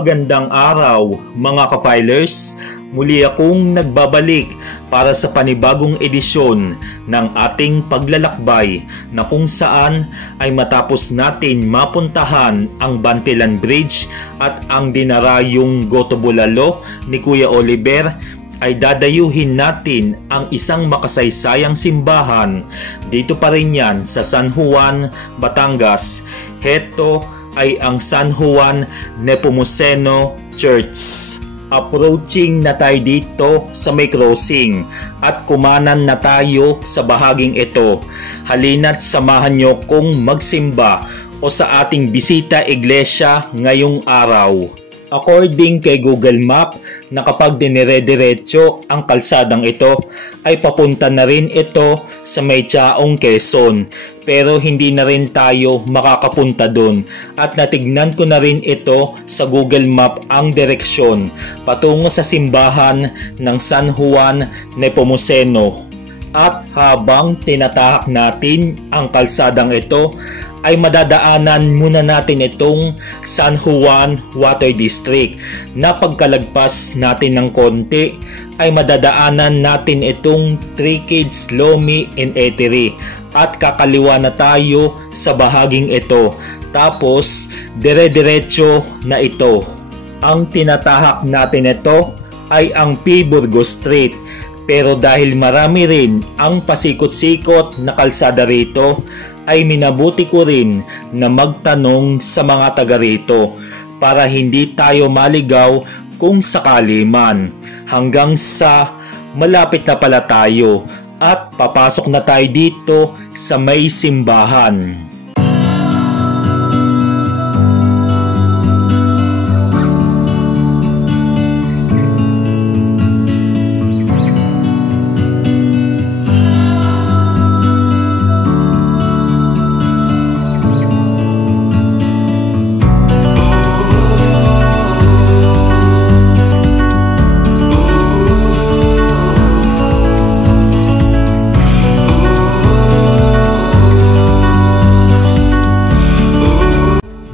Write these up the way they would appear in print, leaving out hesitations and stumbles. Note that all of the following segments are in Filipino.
Magandang araw mga ka-filers! Muli akong nagbabalik para sa panibagong edisyon ng ating paglalakbay na kung saan ay matapos natin mapuntahan ang Bantelan Bridge at ang dinarayong Goto Bulalo ni Kuya Oliver, ay dadayuhin natin ang isang makasaysayang simbahan dito pa rin yan sa San Juan, Batangas. Heto ay ang San Juan Nepomuceno Church. Approaching na tayo dito sa may crossing at kumanan na tayo sa bahaging ito. Halina't samahan nyo kong magsimba o sa ating bisita iglesia ngayong araw. According kay Google Map, na kapag dinire-diretso ang kalsadang ito ay papunta na rin ito sa may Chaong, Quezon. Pero hindi na rin tayo makakapunta doon at natignan ko na rin ito sa Google Map ang direksyon patungo sa simbahan ng San Juan Nepomuceno. At habang tinatahak natin ang kalsadang ito ay madadaanan muna natin itong San Juan Water District na pagkalagpas natin ng konti ay madadaanan natin itong Trikids, Lomi and Etery at kakaliwa na tayo sa bahaging ito. Tapos dire-diretso na ito. Ang tinatahak natin ito ay ang P. Burgos Street, pero dahil marami rin ang pasikot-sikot na kalsada rito ay minabuti ko rin na magtanong sa mga taga rito para hindi tayo maligaw kung sakali man, hanggang sa malapit na pala tayo at papasok na tayo dito sa may simbahan.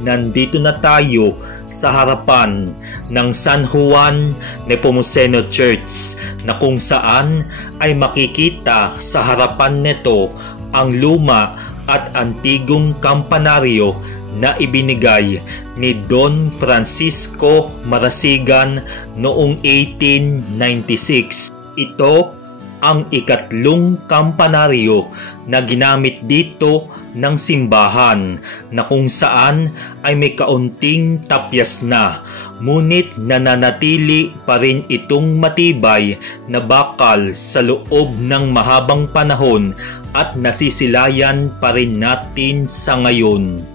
Nandito na tayo sa harapan ng San Juan Nepomuceno Church na kung saan ay makikita sa harapan nito ang luma at antigong kampanaryo na ibinigay ni Don Francisco Marasigan noong 1896. Ito ang ikatlong kampanaryo na ginamit dito ng simbahan na kung saan ay may kaunting tapyas na, ngunit nananatili pa rin itong matibay na bakal sa loob ng mahabang panahon at nasisilayan pa rin natin sa ngayon.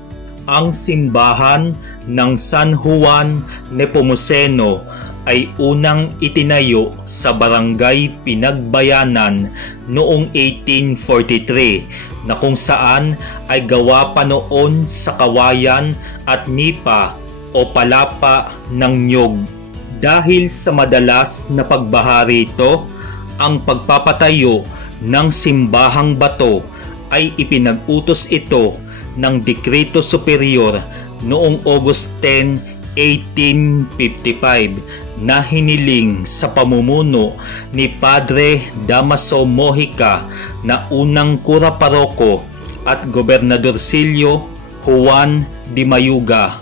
Ang simbahan ng San Juan Nepomuceno ay unang itinayo sa Barangay Pinagbayanan noong 1843 na kung saan ay gawa pa noon sa kawayan at nipa o palapa ng niyog. Dahil sa madalas na pagbaha rito, ang pagpapatayo ng simbahang bato ay ipinag-utos ito ng Dekreto Superior noong August 10, 1855 na hiniling sa pamumuno ni Padre Damaso Mojica na unang kura paroko at Gobernadorcillo Juan de Mayuga.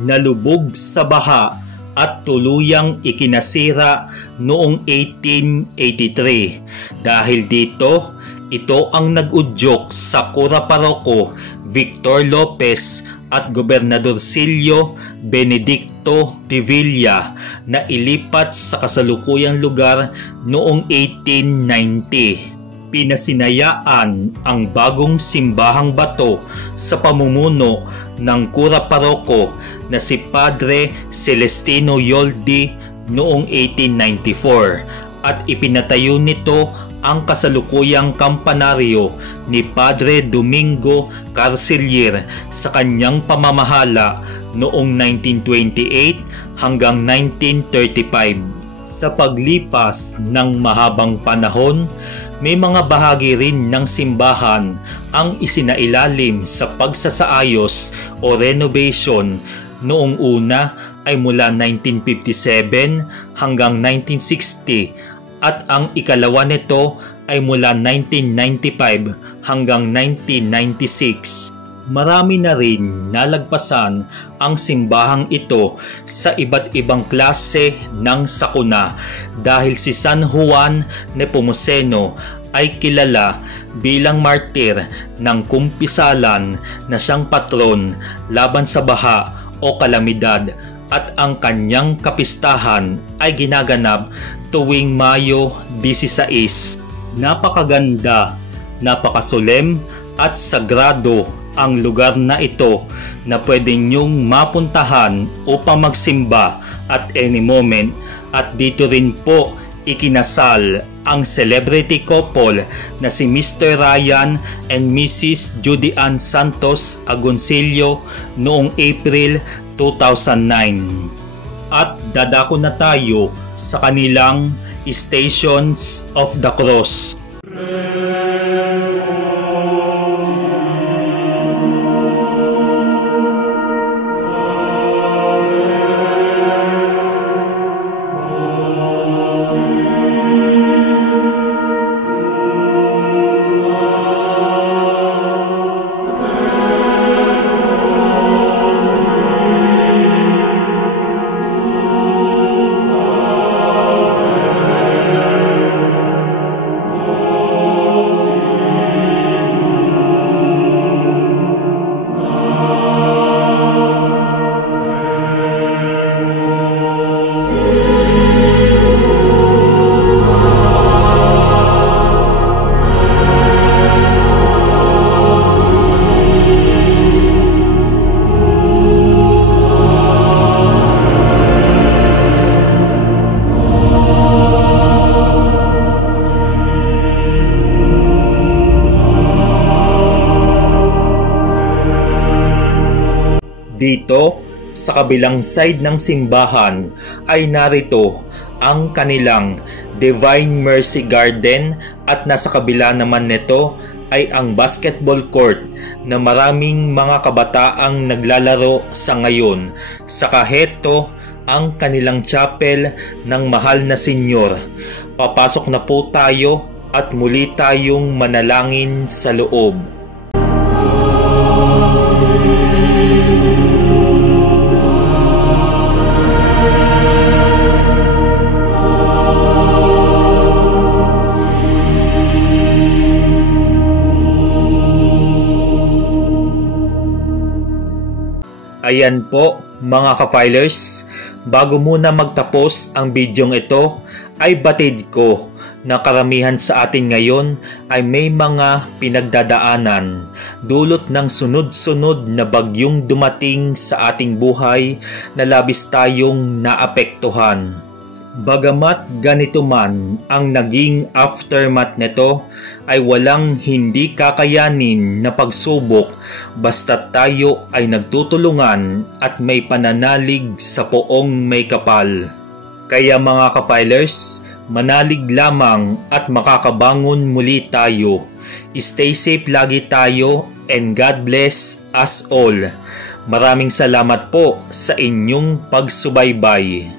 Nalubog sa baha at tuluyang ikinasira noong 1883. Dahil dito, ito ang nag-udyok sa kura paroko Victor Lopez at Gobernadorcillo Benedicto de Villa na ilipat sa kasalukuyang lugar noong 1890. Pinasinayaan ang bagong simbahang bato sa pamumuno ng kura paroko na si Padre Celestino Yoldi noong 1894 at ipinatayo nito ang kasalukuyang kampanaryo ni Padre Domingo Carcelier sa kanyang pamamahala noong 1928 hanggang 1935. Sa paglipas ng mahabang panahon, may mga bahagi rin ng simbahan ang isinailalim sa pagsasaayos o renovation. Noong una ay mula 1957 hanggang 1960 at ang ikalawa nito ay mula 1995 hanggang 1996. Marami na rin nalagpasan ang simbahang ito sa iba't ibang klase ng sakuna dahil si San Juan Nepomuceno ay kilala bilang martir ng kumpisalan na siyang patron laban sa baha o kalamidad at ang kanyang kapistahan ay ginaganap tuwing Mayo 16. Napakaganda, napakasolemn at sagrado ang lugar na ito na pwede niyong mapuntahan upang magsimba at any moment, at dito rin po ikinasal ang celebrity couple na si Mr. Ryan and Mrs. Judy Ann Santos Agoncillo noong April 2009. At dadako na tayo sa kanilang Stations of the Cross. Dito, sa kabilang side ng simbahan ay narito ang kanilang Divine Mercy Garden at nasa kabila naman nito ay ang basketball court na maraming mga kabataang naglalaro sa ngayon. Saka heto ang kanilang chapel ng Mahal na Senyor. Papasok na po tayo at muli tayong manalangin sa loob. Ayan po mga ka-filers, bago muna magtapos ang bidyong ito ay batid ko na karamihan sa atin ngayon ay may mga pinagdadaanan dulot ng sunod-sunod na bagyong dumating sa ating buhay na labis tayong naapektuhan. Bagamat ganito man ang naging aftermath nito ay walang hindi kakayanin na pagsubok basta tayo ay nagtutulungan at may pananalig sa poong may kapal. Kaya mga ka-filers, manalig lamang at makakabangon muli tayo. Stay safe lagi tayo and God bless us all. Maraming salamat po sa inyong pagsubaybay.